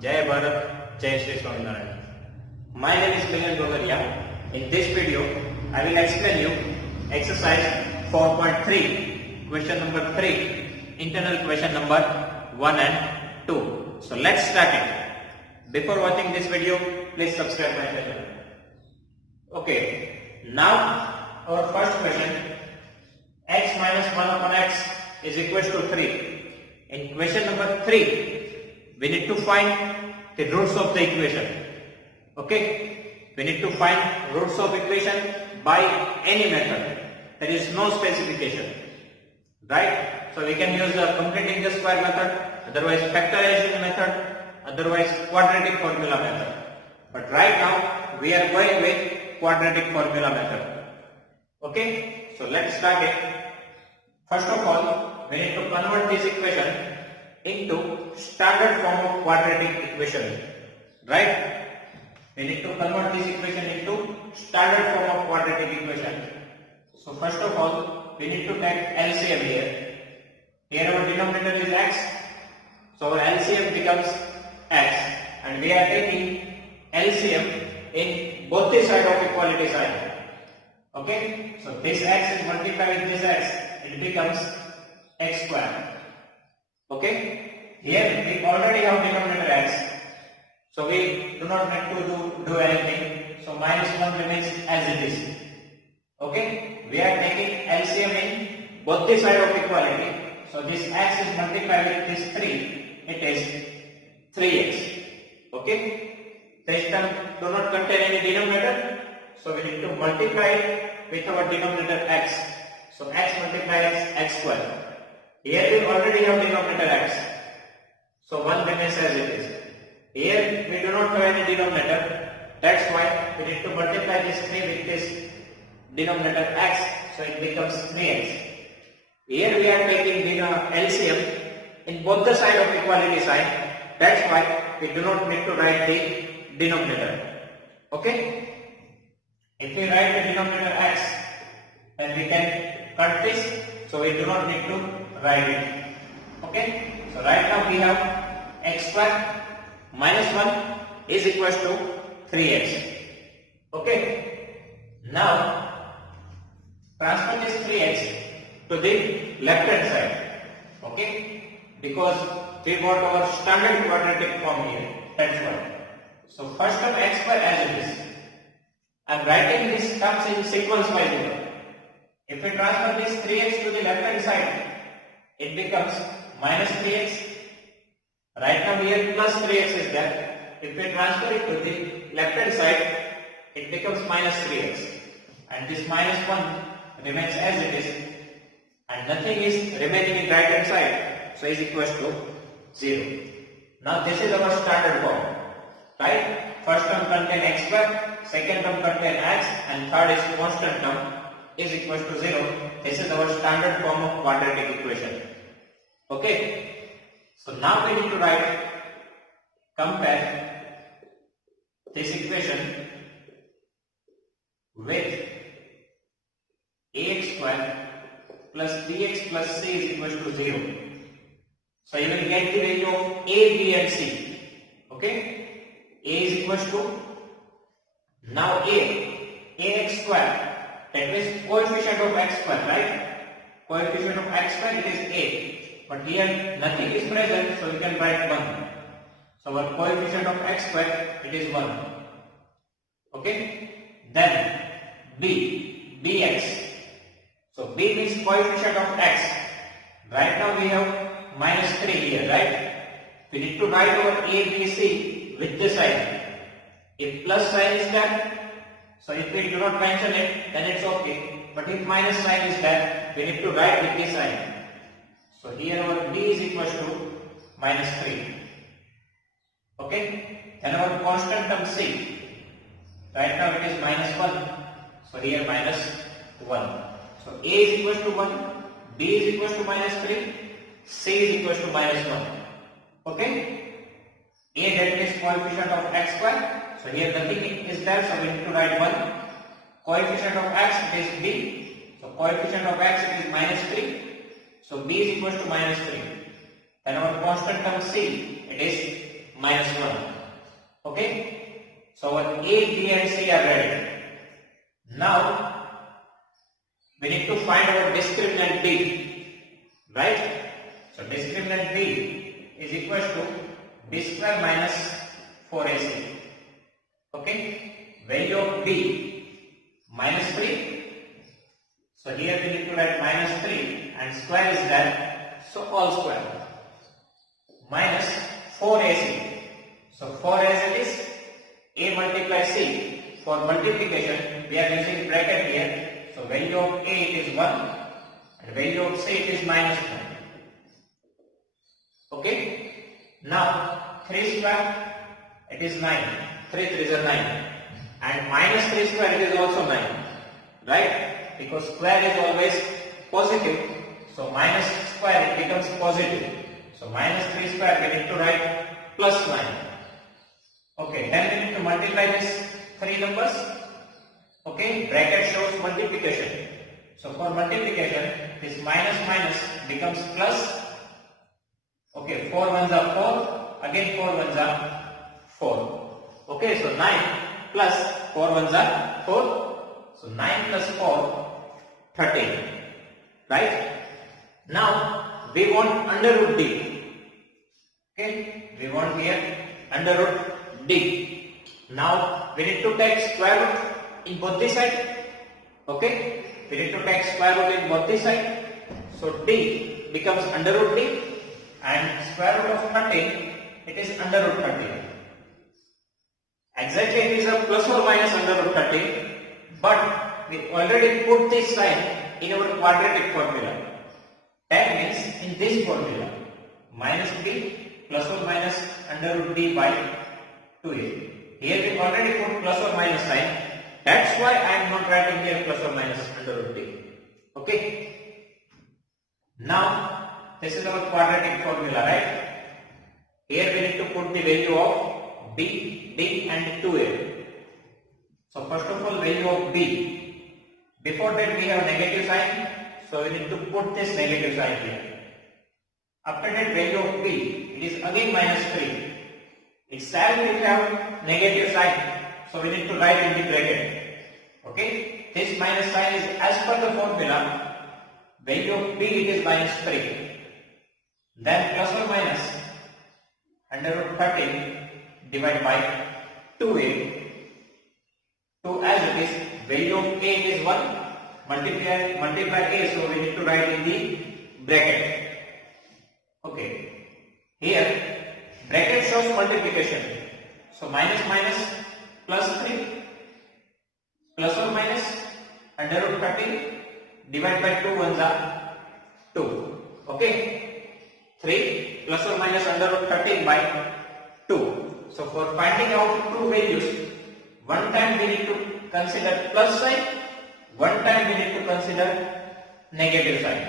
Jai Bharat, Jai Shri Swaminarayan. My name is Miguel Gogaria. In this video, I will explain you exercise 4.3, question number 3, internal question number 1 and 2. So let's start it. Before watching this video, please subscribe my channel. Okay, now our first question, x minus 1 upon x is equal to 3. In question number 3, we need to find the roots of the equation. Okay, we need to find roots of equation by any method. There is no specification, right? So we can use the completing the square method, otherwise factorization method, otherwise quadratic formula method. But right now we are going with quadratic formula method. Okay, so let's start it. First of all, we need to convert this equation into standard form of quadratic equation, right? We need to convert this equation into standard form of quadratic equation. So first of all, we need to take LCM here. Here our denominator is x, so our LCM becomes x, and we are taking LCM in both the side of equality sign. Okay, so this x is multiplied with this x, it becomes x square. Okay, here we already have denominator x, so we do not need to do anything. So minus 1 remains as it is. Okay, we are taking LCM in both the side of equality. So this x is multiplied with this 3, it is 3x. Okay, this term do not contain any denominator, so we need to multiply with our denominator x. So x multiplies x square. Here we already have denominator x, so 1 remains as it is. Here we do not have any denominator, that's why we need to multiply this 3 with this denominator x, so it becomes 3x. Here we are taking LCM in both the side of equality sign, that's why we do not need to write the denominator. Okay, if we write the denominator x, then we can cut this, so we do not need to write it. Okay, so right now we have x square minus 1 is equal to 3x. Okay, now transfer this 3x to the left hand side. Okay, because we got our standard quadratic form here, that's why. So first term x square as it is. I am writing these terms in sequence wise order. If we transfer this 3x to the left hand side, it becomes minus 3x. Right now here plus 3x is there. If we transfer it to the left hand side, it becomes minus 3x. And this minus 1 remains as it is. And nothing is remaining in right hand side. So is equal to 0. Now this is our standard form. Right? First term contain x square, second term contain x, and third is constant term is equal to 0. This is our standard form of quadratic equation. Okay, so now we need to write, compare this equation with ax square plus bx plus c is equal to 0. So you will get the value of a, b and c. Okay, a is equal to, now ax square, that means coefficient of x square, right? Coefficient of x square, it is a. But here nothing is present, so we can write 1. So our coefficient of x square, it is 1. Okay? Then bx. So b means coefficient of x. Right now we have minus 3 here, right? We need to write our a, b, c with the sign. If plus sign is there, so if we do not mention it, then it's okay. But if minus sign is there, we need to write with the sign. So here our b is equal to minus 3. Okay? Then our constant term c. Right now it is minus 1. So here minus 1. So a is equal to 1, b is equal to minus 3, c is equal to minus 1. Okay? A, that is coefficient of x square. So here nothing is there, so we need to write 1. Coefficient of x, it is b. So coefficient of x, it is minus 3. So b is equal to minus 3. Then our constant term c, it is minus 1. Okay? So our A, B and C are ready. Now we need to find our discriminant D. Right? So discriminant D is equal to B square minus 4AC. Okay? Value of B minus 3. So here we need to write minus 3 and square is there. So all square. Minus 4AC. So 4 as it is, A multiply C. For multiplication, we are using bracket here. So value of A is 1 and value of C is minus 1. Okay? Now 3 square, it is 9. 3 3s are 9. And minus 3 square, it is also 9. Right? Because square is always positive. So minus square, it becomes positive. So minus 3 square, we need to write plus 9. Okay, then we need to multiply these three numbers. Okay, bracket shows multiplication. So for multiplication, this minus minus becomes plus. Okay, 4 ones are 4, again 4 ones are 4. Okay, so 9 plus 4 ones are 4. So 9 plus 4, 13. Right? Now we want under root D. Okay, we want here under root D. Now we need to take square root in both the sides. Okay, we need to take square root in both the sides. So D becomes under root D and square root of 13, it is under root 13. Exactly it is a plus or minus under root 13, but we already put this sign in our quadratic formula. That means in this formula, minus D plus or minus under root D by 2A. Here we already put plus or minus sign. That's why I am not writing here plus or minus under root D. Okay. Now this is our quadratic formula, right? Here we need to put the value of B, D and 2A. So first of all, value of B. Before that we have negative sign. So we need to put this negative sign here. After that, value of B, it is again minus 3. Itself will have negative sign. So we need to write in the bracket. Okay? This minus sign is as per the formula. Value of B, it is minus 3. Then plus or minus under root 13 divided by 2A. 2 as it is, value of A is 1. Multiply A, so we need to write in the bracket. Okay. Here, bracket shows multiplication. So minus minus plus 3 plus or minus under root 13 divided by 2 ones are 2. Okay. 3 plus or minus under root 13 by 2. So for finding out two values, one time we need to consider plus sign, one time we need to consider negative sign.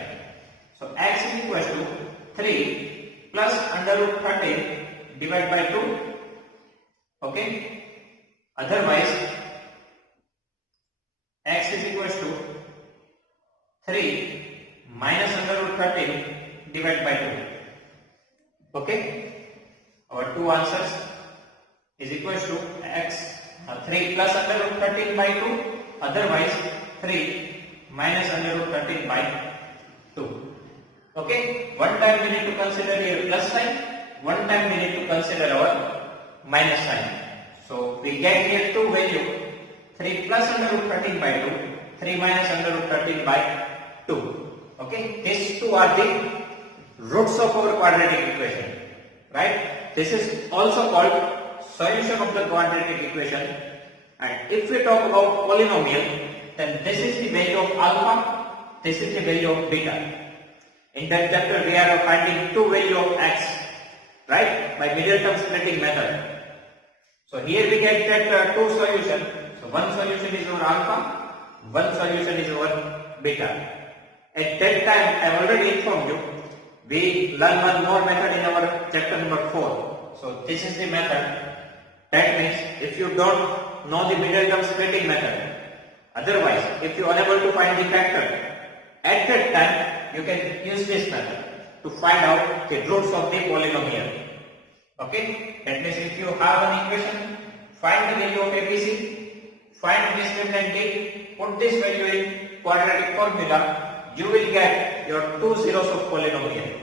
So x is equal to 3 plus under root 13 divided by 2. Okay. Otherwise, x is equal to 3 minus under root 13 divided by 2. Okay. Our two answers is equal to x 3 plus under root 13 by 2. Otherwise, 3 minus under root 13 by 2. Okay. One time we need to consider here plus sign. One time we need to consider our minus sign. So we get here two value. 3 plus under root 13 by 2. 3 minus under root 13 by 2. Okay. These two are the roots of our quadratic equation. Right. This is also called solution of the quadratic equation. And if we talk about polynomial, then this is the value of alpha, this is the value of beta. In that chapter we are finding two value of x, right, by middle term splitting method. So here we get that two solution. So one solution is our alpha, one solution is our beta. At that time I have already informed you, we learn one more method in our chapter number 4. So this is the method. That means if you don't know the middle term splitting method, otherwise if you are unable to find the factor, at that time you can use this method to find out the roots of the polynomial. Okay, that means if you have an equation, find the value of ABC, find discriminant D, put this value in quadratic formula, you will get your two zeros of polynomial.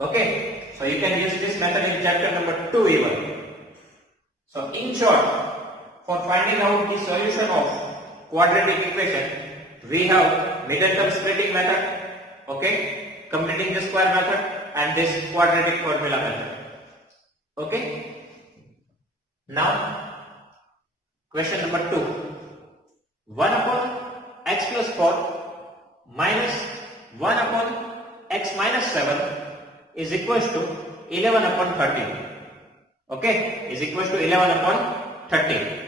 Okay, so you can use this method in chapter number 2 even. So in short, for finding out the solution of quadratic equation, we have middle term splitting method, okay, completing the square method, and this quadratic formula method. Okay. Now, question number 2. 1 upon x plus 4 minus 1 upon x minus 7 is equals to 11 upon 30. Okay, is equals to 11 upon 30.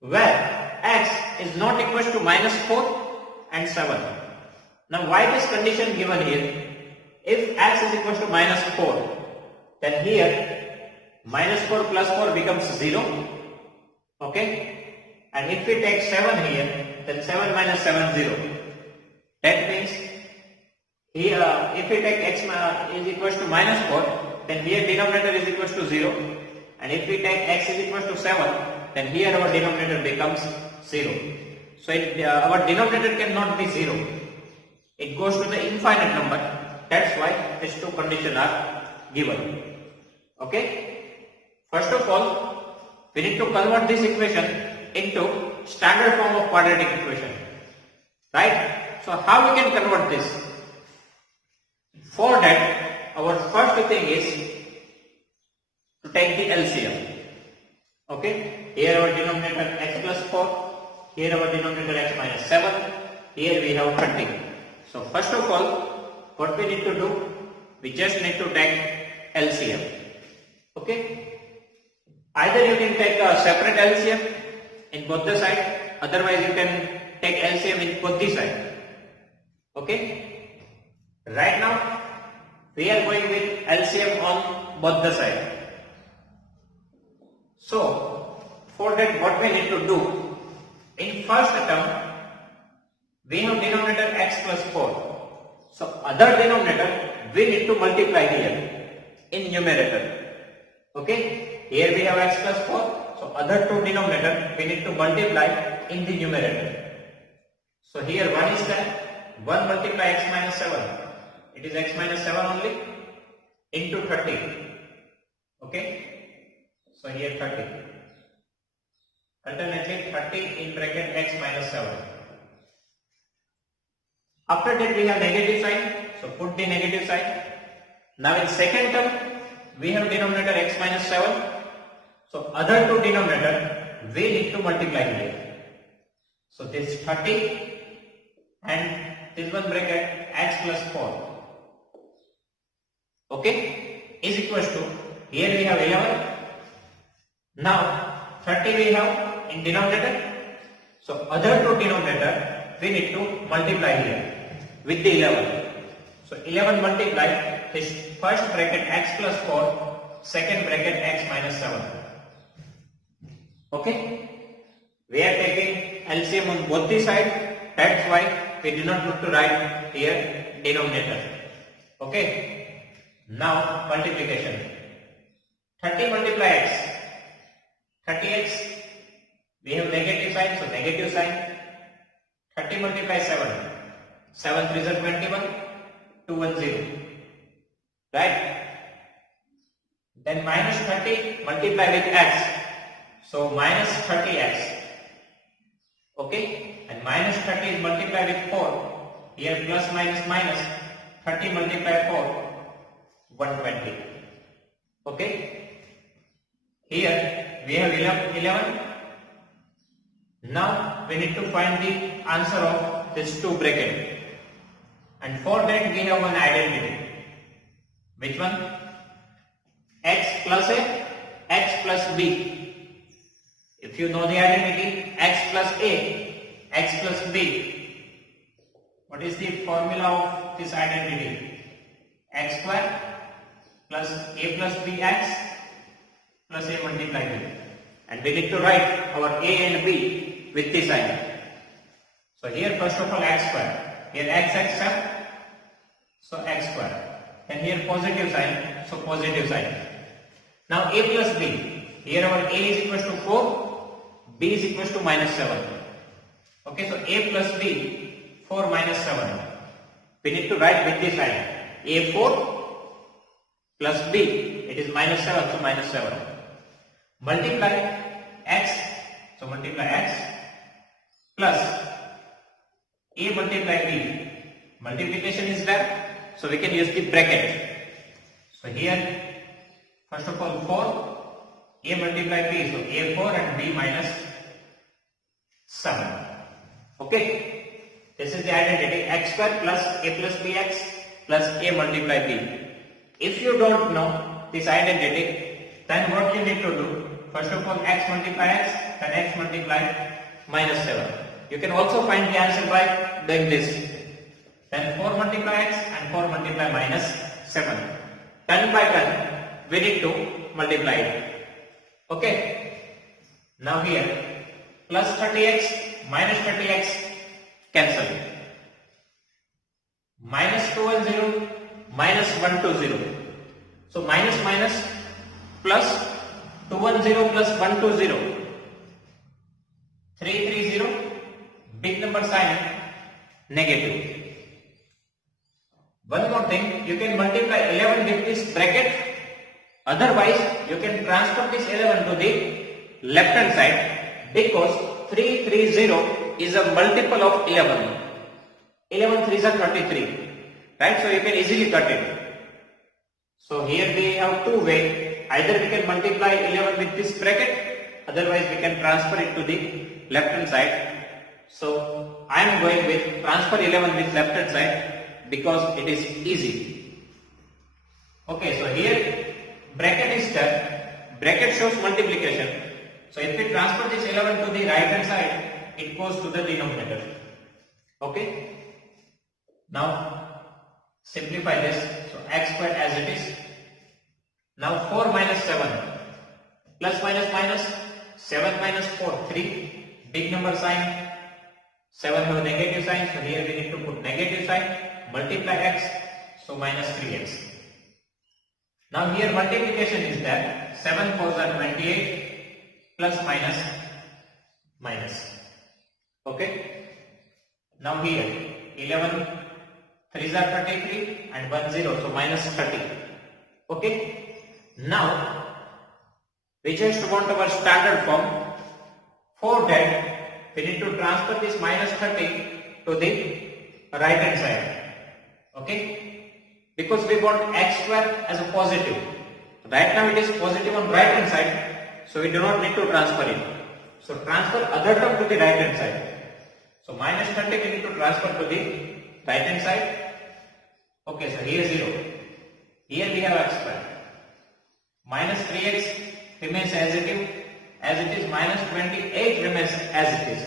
Where x is not equals to minus 4 and 7. Now, why this condition given here? If x is equals to minus 4, then here minus 4 plus 4 becomes 0. Okay, and if we take 7 here, then 7 minus 7 0. That means here if we take x is equals to minus 4, then here denominator is equals to 0, and if we take x is equals to 7, then here our denominator becomes 0. So our denominator cannot be 0. It goes to the infinite number. That's why these two conditions are given. Okay. First of all, we need to convert this equation into standard form of quadratic equation. Right? So how we can convert this? For that, our first thing is to take the LCM. Okay? Here our denominator x plus 4, here our denominator x minus 7, here we have 30. So first of all, what we need to do? We just need to take LCM. Okay? Either you can take a separate LCM in both the side, otherwise you can take LCM in both the side. Okay? Right now, we are going with LCM on both the side. So, for that what we need to do? In first term, we have denominator x plus 4. So, other denominator we need to multiply here in numerator. Okay, here we have x plus 4. So, other two denominator we need to multiply in the numerator. So, here 1 is there, 1 multiply x minus 7. It is x minus 7 only into 30. Okay, so here 30. Alternately 30 in bracket x minus 7. After that we have negative sign, so put the negative sign. Now in second term we have denominator x minus 7. So other two denominator we need to multiply here. So this 30 and this one bracket x plus 4. Okay, is equals to, here we have 11. Now 30 we have in denominator. So other two denominator we need to multiply here with the 11. So 11 multiply is first bracket x plus 4, second bracket x minus 7. Okay, we are taking LCM on both the sides. That's why we do not need to write here denominator. Okay, now multiplication. 30 multiply x, 30x, we have negative sign, so negative sign. 30 multiply 7, 7 3s are 21, 2 1 0, right? Then minus 30 multiply with x, so minus 30x. Okay, and minus 30 is multiplied with 4, here plus minus minus, 30 multiply 4, 120. Okay, here we have 11. Now we need to find the answer of this two bracket, and for that we have one identity. Which one? X plus a, x plus b. If you know the identity x plus a, x plus b, what is the formula of this identity? X square plus a plus b x plus a multiplied b. And we need to write our a and b with this sign. So here first of all x square, here x square, so x square, and here positive sign, so positive sign. Now a plus b. Here our a is equals to 4, b is equals to -7. Okay, so a plus b, 4 minus 7. We need to write with this sign. A 4 plus b, it is -7, so -7. Multiply x, so multiply x plus a multiply b. Multiplication is there, so we can use the bracket. So here, first of all 4, a multiply b, so a 4 and b minus 7. Okay, this is the identity x square plus a plus bx plus a multiply b. If you don't know this identity, then what you need to do, first of all x multiply x, then x multiply -7. You can also find the answer by doing this. Then 4 multiply x and 4 multiply -7. Turn by turn, we need to multiply it. Okay, now here plus 30x minus 30x cancel. -210 minus 120. So minus minus plus 210 plus 120. 330, big number sign, negative. One more thing, you can multiply 11 with this bracket. Otherwise, you can transfer this 11 to the left hand side, because 330 is a multiple of 11. 11 3s are 33. Right? So you can easily cut it. So here we have two ways. Either we can multiply 11 with this bracket, otherwise we can transfer it to the left hand side. So I am going with transfer 11 with left hand side because it is easy. Okay, so here bracket is there. Bracket shows multiplication. So if we transfer this 11 to the right hand side, it goes to the denominator. Okay. Now simplify this. So x square as it is. Now 4 minus 7. Plus minus minus. 7 minus 4, 3. Big number sign. 7 have a negative sign. So here we need to put negative sign. Multiply x. So minus 3x. Now here multiplication is there. 7 4s are 28. Plus minus minus. Okay. Now here 11 3s are 33 and 1 0, so minus 30. Okay. Now we just want our standard form. For that we need to transfer this minus 30 to the right hand side. Okay. Because we want x square as a positive. Right now it is positive on right hand side, so we do not need to transfer it. So transfer other term to the right hand side. So minus 30 we need to transfer to the right hand side. Okay, so here 0. Here we have x square. Minus 3x remains as it is, minus 28 remains as it is.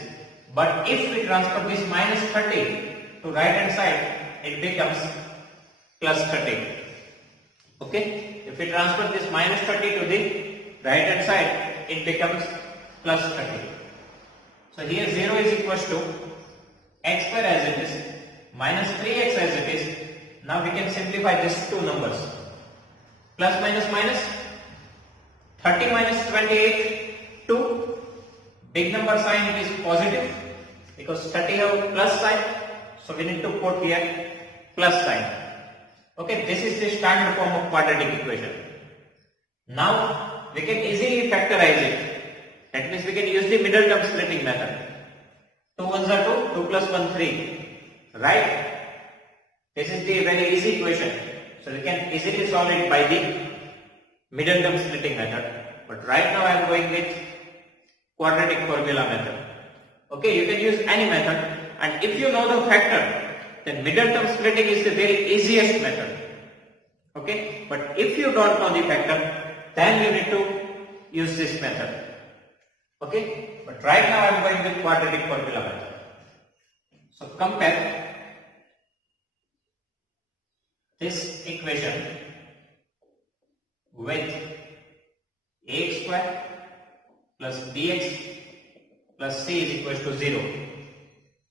But if we transfer this minus 30 to right hand side, it becomes plus 30. Okay, if we transfer this minus 30 to the right hand side, it becomes plus 30. So here 0 is equals to x square as it is, minus 3x as it is. Now we can simplify these two numbers. Plus minus minus, 30 minus 28, 2. Big number sign, it is positive because 30 have plus sign. So we need to put here plus sign. Okay, this is the standard form of quadratic equation. Now we can easily factorize it. That means we can use the middle term splitting method. 2 1s are 2, 2 plus 1 3. Right? This is the very easy equation. So we can easily solve it by the middle term splitting method. But right now I am going with quadratic formula method. Okay, you can use any method, and if you know the factor, then middle term splitting is the very easiest method. Okay, but if you don't know the factor, then you need to use this method. Okay, but right now I am going with quadratic formula method. So compare this equation with ax square plus bx plus c is equals to 0.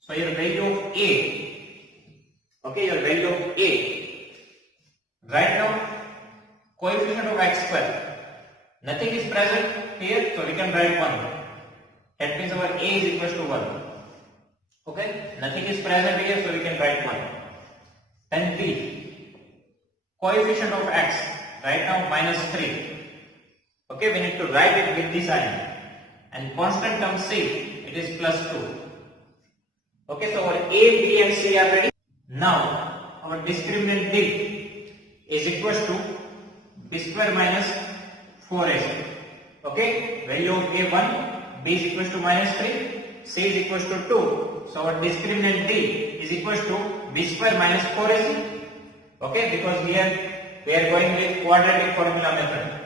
So your value of a, okay, your value of a, right now coefficient of x square, Nothing is present here, so we can write 1. That means our A is equals to 1. Okay, nothing is present here, so we can write 1. Then B, coefficient of x, right now minus 3. Okay, we need to write it with the sign. And constant term C, it is plus 2. Okay, so our A, B and C are ready. Now, our discriminant D is equals to B square minus 4AC. Okay, value of A 1, B is equals to minus 3, C is equals to 2. So our discriminant D is equals to B square minus 4AC. Okay, because here we are going with quadratic formula method.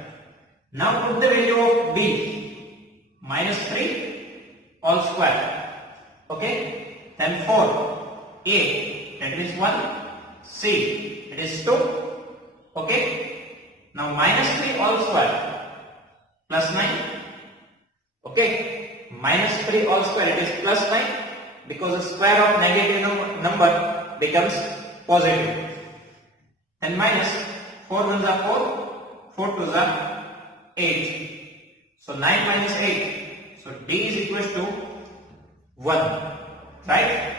Now put the value of B, minus 3 all square. Okay, then 4, A, that is 1, C, it is 2. Okay, now minus 3 all square plus 9. Okay, minus 3 all square, it is plus 9, because the square of negative number becomes positive. And minus 4 ones are 4, 4 twos are 8. So 9 minus 8. So D is equals to 1. Right?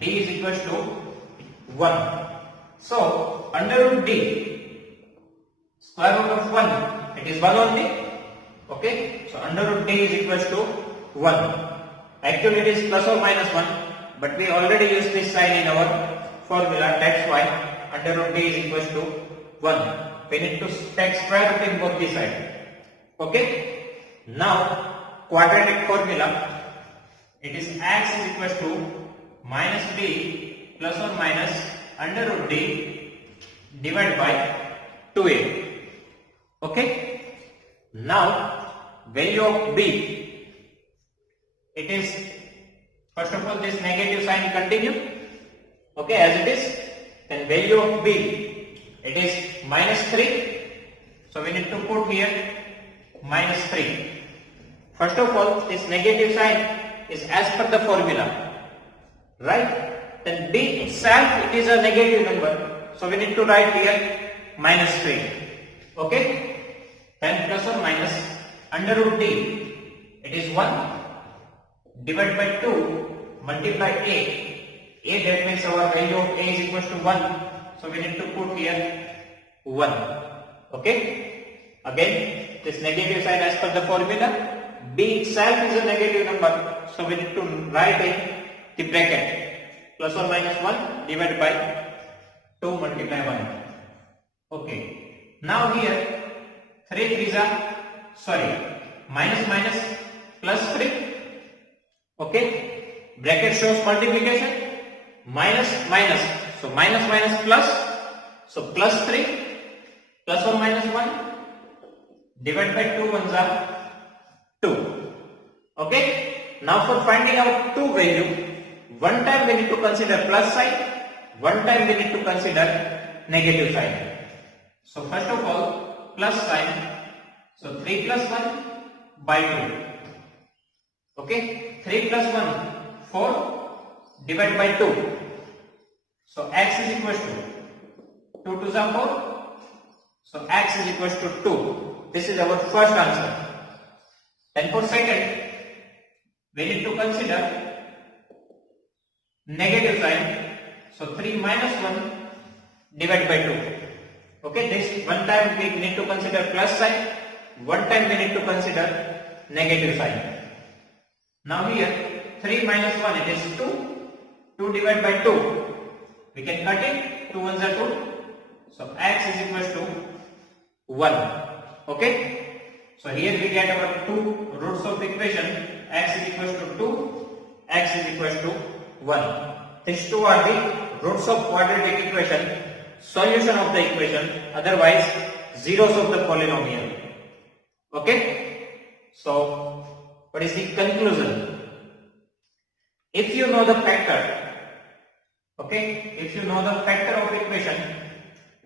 D is equals to 1. So under root D, square root of 1, it is 1 only. Okay? So under root D is equals to 1. Actually it is plus or minus 1, but we already used this sign in our formula. That's why under root D is equals to 1. We need to take square root in both the sides. Okay? Now quadratic formula, it is x is equals to minus D plus or minus under root D divided by 2A. Okay? Now value of B, it is, first of all, this negative sign continue. Okay, as it is. Then value of B, it is minus 3. So we need to put here minus 3. First of all, this negative sign is as per the formula. Right? Then B itself, it is a negative number. So we need to write here minus 3. Okay? Then plus or minus under root D, it is 1 divided by 2 multiply A. A, that means our value of A is equals to 1. So we need to put here 1. Okay? Again, this negative sign as per the formula. B itself is a negative number. So we need to write in the bracket. Plus or minus 1 divided by 2 multiply 1. Okay. Now here 3 3s are, minus minus plus 3. Okay. Bracket shows multiplication. Minus minus, so minus minus plus, so plus 3 plus or minus 1 divided by 2 ones are 2. Okay, now for finding out 2 value, one time we need to consider plus sign, one time we need to consider negative sign. So first of all, plus sign, so 3 plus 1 by 2. Okay, 3 plus 1, 4 divided by 2. So x is equals to 2 to the 4. So x is equals to 2. This is our first answer. And for second, we need to consider negative sign. So 3 minus 1 divided by 2. Okay, this one time we need to consider plus sign, one time we need to consider negative sign. Now here 3 minus 1, it is 2. 2 divided by 2. We can cut it, 2 ones are 2. So x is equals to 1. Okay. So here we get our 2 roots of equation. X is equals to 2, x is equals to 1. These two are the roots of quadratic equation, solution of the equation, otherwise zeros of the polynomial. Okay. So what is the conclusion? If you know the factor, okay, if you know the factor of equation,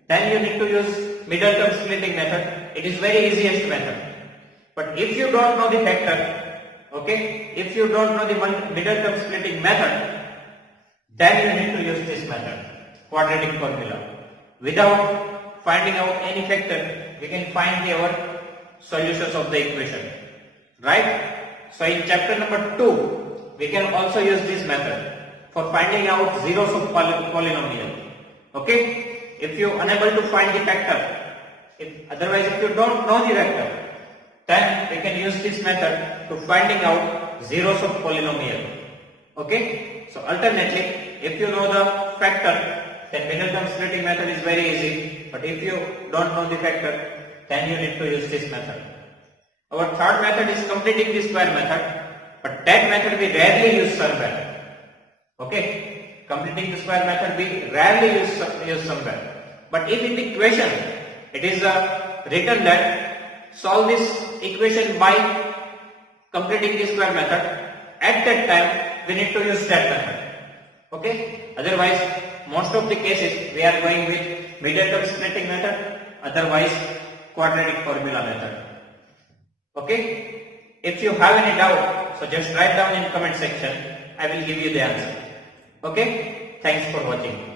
then you need to use middle term splitting method. It is very easiest method. But if you don't know the factor, okay, if you don't know the middle term splitting method, then you need to use this method, quadratic formula. Without finding out any factor, we can find our solutions of the equation, right? So in chapter number 2, we can also use this method for finding out zeros of polynomial. Okay? If you are unable to find the factor, otherwise if you don't know the vector, then we can use this method to finding out zeros of polynomial. Okay? So alternately, if you know the factor, then middle term splitting method is very easy. But if you don't know the factor, then you need to use this method. Our third method is completing the square method, but that method we rarely use somewhere. Okay? Completing the square method we rarely use somewhere. But if in the equation it is written that solve this equation by completing the square method, at that time we need to use that method. Okay? Otherwise, most of the cases we are going with middle term splitting method, otherwise quadratic formula method. Okay? If you have any doubt, so just write down in comment section. I will give you the answer. Okay? Thanks for watching.